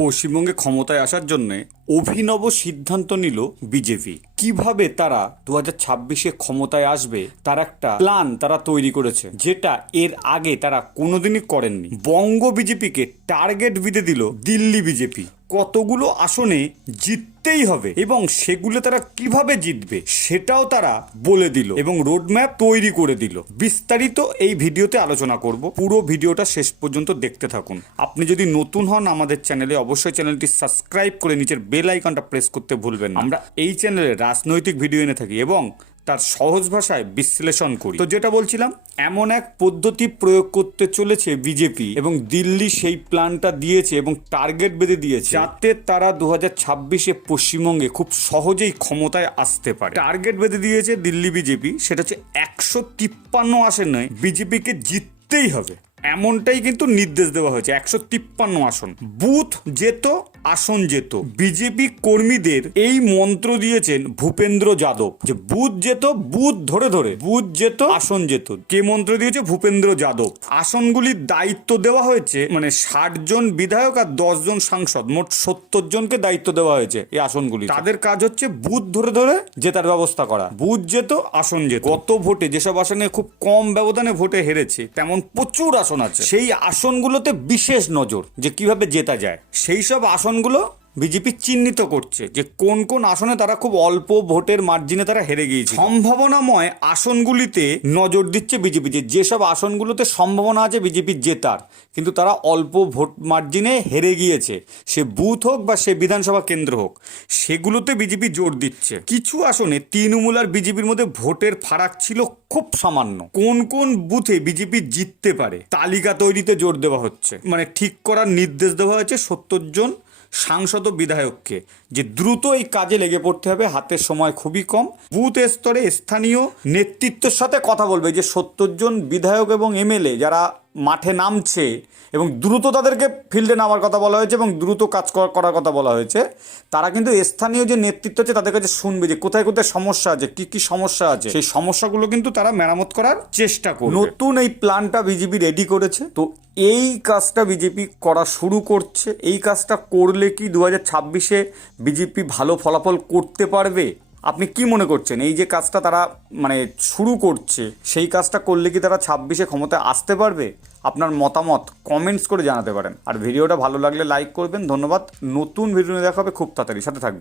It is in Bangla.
পশ্চিমবঙ্গে ক্ষমতায় আসার জন্য অভিনব সিদ্ধান্ত নিল বিজেপি। কীভাবে তারা দু হাজার ছাব্বিশে ক্ষমতায় আসবে, তার একটা প্ল্যান তারা তৈরি করেছে, যেটা এর আগে তারা কোনোদিনই করেননি। বঙ্গ বিজেপিকে টার্গেট বিধে দিল দিল্লি বিজেপি। কতগুলো আসনে জিততেই হবে এবং সেগুলো তারা কীভাবে জিতবে, সেটাও তারা বলে দিল এবং রোডম্যাপ তৈরি করে দিল। বিস্তারিত এই ভিডিওতে আলোচনা করব। পুরো ভিডিওটা শেষ পর্যন্ত দেখতে থাকুন। আপনি যদি নতুন হন আমাদের চ্যানেলে, অবশ্যই চ্যানেলটি সাবস্ক্রাইব করে নিচের বেল আইকনটা প্রেস করতে ভুলবেন। আমরা এই চ্যানেলে রাজনৈতিক ভিডিও এনে থাকি এবং তার সহজ ভাষায় বিশ্লেষণ করি। তো যেটা বলছিলাম, এমন এক পদ্ধতি প্রয়োগ করতে চলেছে বিজেপি এবং দিল্লি সেই প্ল্যানটা দিয়েছে এবং টার্গেট বেঁধে দিয়েছে যাতে তারা দু হাজার ছাব্বিশে পশ্চিমবঙ্গে খুব সহজেই ক্ষমতায় আসতে পারে। টার্গেট বেঁধে দিয়েছে দিল্লি বিজেপি সেটা হচ্ছে একশো তিপ্পান্ন আসনে বিজেপিকে জিততেই হবে। এমনটাই কিন্তু নির্দেশ দেওয়া হয়েছে, একশো তিপ্পান্ন আসন। বুথ যেত আসন যেত বিজেপি কর্মীদের এই মন্ত্র দিয়েছেন ভূপেন্দ্র যাদব যে বুথ যেত বুথ ধরে ধরে, বুধ যেত আসন যেত কে মন্ত্র দিয়েছে? ভূপেন্দ্র যাদব। আসনগুলির দায়িত্ব দেওয়া হয়েছে মানে ষাট জন বিধায়ক আর দশ জন সাংসদ, মোট সত্তর জনকে দায়িত্ব দেওয়া হয়েছে এই আসনগুলি তাদের কাজ হচ্ছে বুথ ধরে ধরে জেতার ব্যবস্থা করা। বুথ যেত আসন যেত গত ভোটে যেসব আসনে খুব কম ব্যবধানে ভোটে হেরেছে, তেমন প্রচুর আসন আছে। সেই আসনগুলোতে বিশেষ নজর যে, কীভাবে জেতা যায়। সেই সব আসনগুলো বিজেপি চিহ্নিত করছে যে কোন কোন আসনে তারা খুব অল্প ভোটের মার্জিনে তারা হেরে গিয়েছে সম্ভাবনাময় আসনগুলিতে নজর দিচ্ছে বিজেপি যে যেসব আসনগুলোতে সম্ভাবনা আছে বিজেপির জেতার, কিন্তু তারা অল্প ভোট মার্জিনে হেরে গিয়েছে। সে বুথ হোক বা সে বিধানসভা কেন্দ্র হোক, সেগুলোতে বিজেপি জোর দিচ্ছে। কিছু আসনে তৃণমূল আর বিজেপির মধ্যে ভোটের ফারাক ছিল খুব সামান্য। কোন কোন বুথে বিজেপি জিততে পারে, তালিকা তৈরিতে জোর দেওয়া হচ্ছে। মানে ঠিক করার নির্দেশ দেওয়া হয়েছে সত্তর জন সাংসদ ও বিধায়ককে যে দ্রুত এই কাজে লেগে পড়তে হবে, হাতের সময় খুবই কম। বুথ স্তরে স্থানীয় নেতৃত্বের সাথে কথা বলবে যে সত্তর জন বিধায়ক এবং এমএলএ যারা মাঠে নামছে এবং দ্রুত তাদেরকে ফিল্ডে নামার কথা বলা হয়েছে এবং দ্রুত কাজ করার কথা বলা হয়েছে, তারা কিন্তু স্থানীয় যে নেতৃত্ব আছে তাদের কাছে শুনবে যে কোথায় কোথায় সমস্যা আছে, কি কি সমস্যা আছে। সেই সমস্যাগুলো কিন্তু তারা মেরামত করার চেষ্টা করবে। নতুন এই প্ল্যানটা বিজেপি রেডি করেছে। তো এই কাজটা বিজেপি করা শুরু করছে। এই কাজটা করলে কি দু হাজার ছাব্বিশে বিজেপি ভালো ফলাফল করতে পারবে? আপনি কি মনে করছেন? এই যে কাজটা তারা মানে শুরু করছে, সেই কাজটা করলে কি তারা ছাব্বিশে ক্ষমতায় আসতে পারবে? আপনার মতামত কমেন্টস করে জানাতে পারেন। আর ভিডিওটা ভালো লাগলে লাইক করবেন। ধন্যবাদ। নতুন ভিডিও দেখা হবে খুব তাড়াতাড়ি। সাথে থাকবে